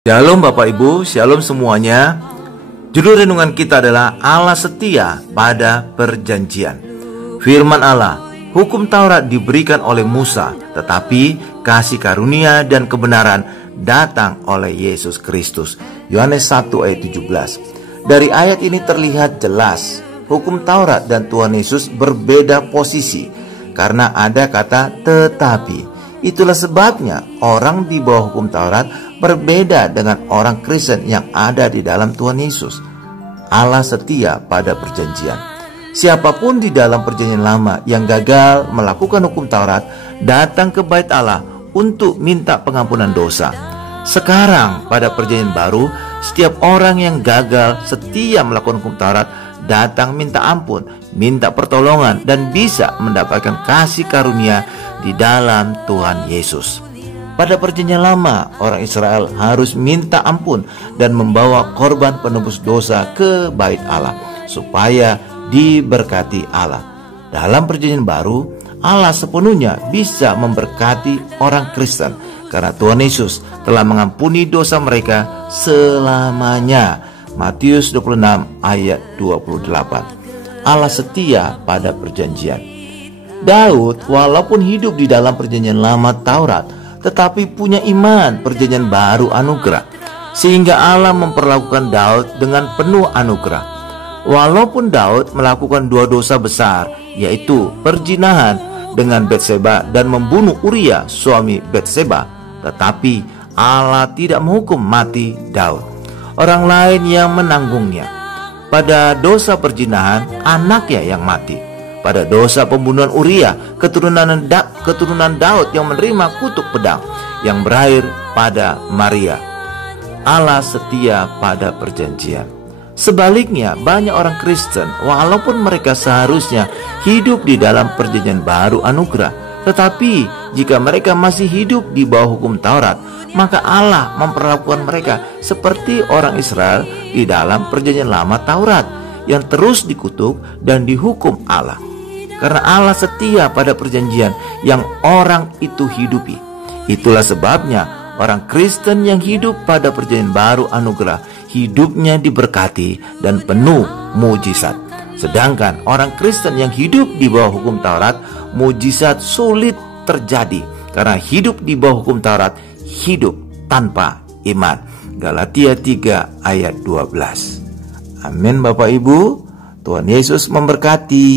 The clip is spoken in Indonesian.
Shalom Bapak Ibu, Shalom semuanya. Judul renungan kita adalah Allah setia pada perjanjian. Firman Allah, hukum Taurat diberikan oleh Musa, tetapi kasih karunia dan kebenaran datang oleh Yesus Kristus. Yohanes 1 ayat 17. Dari ayat ini terlihat jelas hukum Taurat dan Tuhan Yesus berbeda posisi karena ada kata tetapi. Itulah sebabnya orang di bawah hukum Taurat berbeda dengan orang Kristen yang ada di dalam Tuhan Yesus. Allah setia pada perjanjian. Siapapun di dalam perjanjian lama yang gagal melakukan hukum Taurat datang ke bait Allah untuk minta pengampunan dosa. Sekarang pada perjanjian baru, setiap orang yang gagal setia melakukan hukum Taurat datang minta ampun, minta pertolongan, dan bisa mendapatkan kasih karunia di dalam Tuhan Yesus. Pada perjanjian lama, orang Israel harus minta ampun dan membawa korban penebus dosa ke bait Allah supaya diberkati Allah. Dalam perjanjian baru, Allah sepenuhnya bisa memberkati orang Kristen karena Tuhan Yesus telah mengampuni dosa mereka selamanya. Matius 26 ayat 28. Allah setia pada perjanjian. Daud walaupun hidup di dalam perjanjian lama Taurat, tetapi punya iman perjanjian baru anugerah, sehingga Allah memperlakukan Daud dengan penuh anugerah. Walaupun Daud melakukan dua dosa besar, yaitu perzinahan dengan Batseba dan membunuh Uria suami Batseba, tetapi Allah tidak menghukum mati Daud. Orang lain yang menanggungnya. Pada dosa perzinahan, anaknya yang mati. Pada dosa pembunuhan Uria, keturunan Daud yang menerima kutuk pedang yang berakhir pada Maria. Allah setia pada perjanjian. Sebaliknya, banyak orang Kristen walaupun mereka seharusnya hidup di dalam perjanjian baru anugerah, tetapi jika mereka masih hidup di bawah hukum Taurat, maka Allah memperlakukan mereka seperti orang Israel di dalam perjanjian lama Taurat yang terus dikutuk dan dihukum Allah. Karena Allah setia pada perjanjian yang orang itu hidupi. Itulah sebabnya orang Kristen yang hidup pada perjanjian baru anugerah, hidupnya diberkati dan penuh mujizat. Sedangkan orang Kristen yang hidup di bawah hukum Taurat, mujizat sulit terjadi karena hidup di bawah hukum Taurat, hidup tanpa iman. Galatia 3 ayat 12. Amin Bapak Ibu. Tuhan Yesus memberkati.